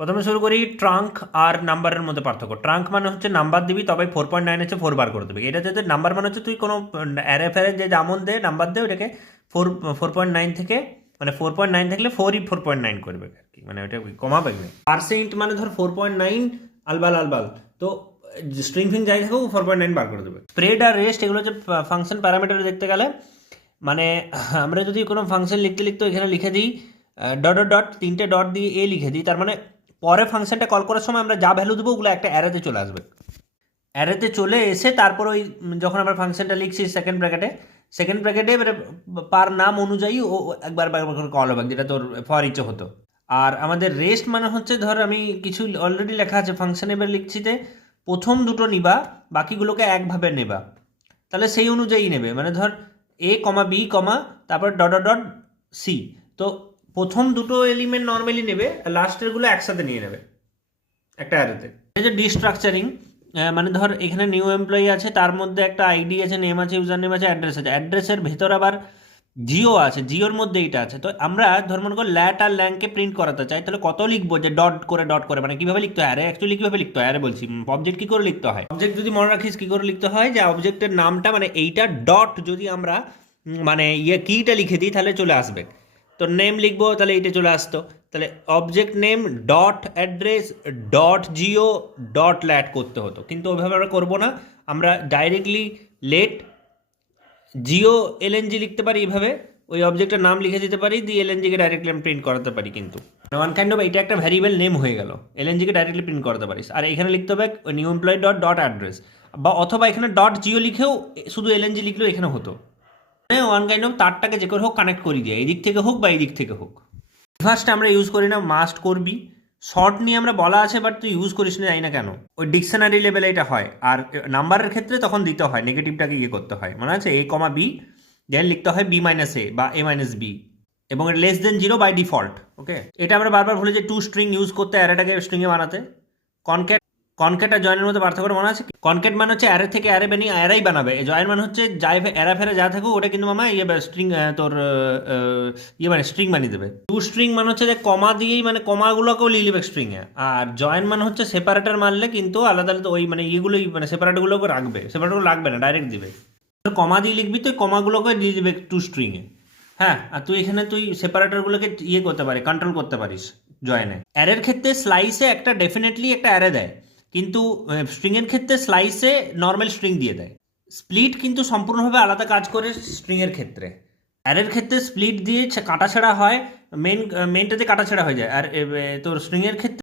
প্রথমে শুরু করি ট্রাঙ্ক আর নাম্বারের মধ্যে পার্থক্য। ট্রাঙ্ক মানে হচ্ছে নাম্বার দিবি, তবে 4.9 হচ্ছে 4 বার করে দেবে। এটা যদি নাম্বার মানে হচ্ছে তুই কোনো অ্যারে ফ্যারে যে যেমন দে নাম্বার দে, ওটাকে 4.9 থেকে মানে 4.9 থাকলে 4.9 করবে আর কি, মানে ওটা কমাবে না। পার্সেন্ট মানে ধর 4.9 আলবাল আলবাল, তো স্ট্রিং ফিং যাই থাকুক 4.9 বার করে দেবে। স্প্রেড আর রেস্ট এগুলো হচ্ছে ফাংশন প্যারামিটার দেখতে গেলে, মানে আমরা যদি কোনো ফাংশন লিখতে লিখতে এখানে লিখে দিই ডট ডট ডট, তিনটে ডট দিয়ে এ লিখে দিই, তার মানে পরে ফাংশনটা কল করার সময় আমরা যা ভ্যালু দেবো ওগুলো একটা অ্যারেতে চলে আসবে। অ্যারেতে চলে এসে তারপর ওই যখন আমরা ফাংশনটা লিখছি সেকেন্ড ব্র্যাকেটে এবারে পার নাম অনুযায়ী ও একবার করে কল হবে, যেটা তোর ফর ইচ্ছে হতো। আর আমাদের রেস্ট মানে হচ্ছে ধর আমি কিছু অলরেডি লেখা আছে ফাংশন, এবার লিখছি যে প্রথম দুটো নিবা, বাকিগুলোকে একভাবে নেবা, তাহলে সেই অনুযায়ী নেবে। মানে ধর এ কমা বি কমা তারপর ডট ডট ডট সি, তো প্রথম দুটো এলিমেন্ট নর্মালি নেবে, লাস্টেরগুলো একসাথে নিয়ে নেবে একটা অ্যারেতে। এই যে ডিস্ট্রাকচারিং, মানে ধর এখানে নিউ এমপ্লয়ি আছে, তার মধ্যে একটা আইডি আছে, নেম আছে, ইউজার নেম আছে, অ্যাড্রেস আছে, অ্যাড্রেসের ভেতর আবার জিও আছে, জিওর মধ্যে এইটা আছে। তো আমরা ধর মনে করো ল্যাট আর ল্যাংকে প্রিন্ট করাতে চাই, তাহলে কত লিখবো যে ডট করে, মানে কিভাবে লিখতে হয়, আরে অ্যাকচুয়ালি কিভাবে লিখতে হয়, আরে বলছি অবজেক্ট কি করে লিখতে হয়। অবজেক্ট যদি মনে রাখিস কি করে লিখতে হয়, যে অবজেক্টের নামটা মানে এইটা ডট যদি আমরা মানে কিটা লিখে দিই তাহলে চলে আসবে। তো নেম লিখবো তাহলে এইটা চলে আসতো, তাহলে object name dot address dot Jio dot ল্যাট করতে হতো, কিন্তু ওইভাবে আমরা করবো না। আমরা ডাইরেক্টলি লেট জিও এলএনজি লিখতে পারি, এইভাবে ওই অবজেক্টের নাম লিখে দিতে পারি, দিয়ে এলএনজিকে ডাইরেক্টলি আমি প্রিন্ট করাতে পারি। কিন্তু ওয়ান কাইন্ড অফ এটা একটা ভ্যারিয়েবল নেম হয়ে গেল, এলএনজিকে ডাইরেক্টলি প্রিন্ট করাতে পারিস। আর এখানে লিখতে হবে new employee dot dot address, বা অথবা এখানে ডট জিও লিখেও শুধু এলএনজি লিখলেও এখানে হতো। মানে ওয়ান কাইন্ড অফ তারটাকে যে করে হোক কানেক্ট করি দিয়ে, এই দিক থেকে হোক বা এই দিক থেকে হোক। ফার্স্ট আমরা ইউজ করি না, মাস্ট করবি। শর্ট নিয়ে আমরা বলা আছে, বাট তুই ইউজ করিস না, জানি না কেন। ওই ডিকশনারি লেভেলে এটা হয়, আর নাম্বারের ক্ষেত্রে তখন দিতে হয় নেগেটিভটাকে করতে হয়, মনে আছে এ কমা বি, দেন লিখতে হয় বি মাইনাস এ বা এ মাইনাস বি, এবং less than zero by default. Okay, এটা আমরা বারবার ভুলে যে টু স্ট্রিং ইউজ করতে, অ্যারেটাকে স্ট্রিংয়ে বানাতে। কনক্যাট কনক্যাট আর জয়েনের মধ্যে পার্থক্য মনে আছে? কনক্যাট মানে হচ্ছে অ্যারে থেকে অ্যারে বানিয়ে অ্যারেই বানাবে, জয়েন মানে হচ্ছে যাই অ্যারা ফেরে যা থাকুক ওটা কিন্তু মামা স্ট্রিং তোর মানে স্ট্রিং বানিয়ে দেবে। টু স্ট্রিং মানে হচ্ছে যে কমা দিয়েই মানে কমাগুলোকেও লিখে নেবে স্ট্রিংয়ে। আর জয়েন মানে হচ্ছে সেপারেটার মারলে কিন্তু আলাদা আলাদা ওই মানে ইয়েগুলোই মানে সেপারেটরগুলোকে রাখবে, সেপারেটরগুলো রাখবে না, ডাইরেক্ট দিবে। কমা দিয়ে লিখবি তুই, কমাগুলোকে দিয়ে দিবে টু স্ট্রিংয়ে। হ্যাঁ, আর তুই এখানে তুই সেপারেটরগুলোকে করতে পারিস, কন্ট্রোল করতে পারিস জয়েনে। অ্যারের ক্ষেত্রে স্লাইসে একটা ডেফিনেটলি একটা অ্যারে দেয়, কিন্তু স্ট্রিংয়ের ক্ষেত্রে স্লাইসে নর্মাল স্ট্রিং দিয়ে দেয়। স্প্লিট কিন্তু সম্পূর্ণভাবে আলাদা কাজ করে স্ট্রিংয়ের ক্ষেত্রে। অ্যারের ক্ষেত্রে স্প্লিট দিয়ে কাটাছেড়া হয়, মেনটাতে কাটাছেড়া হয়ে যায়, আর তোর স্ট্রিংয়ের ক্ষেত্রে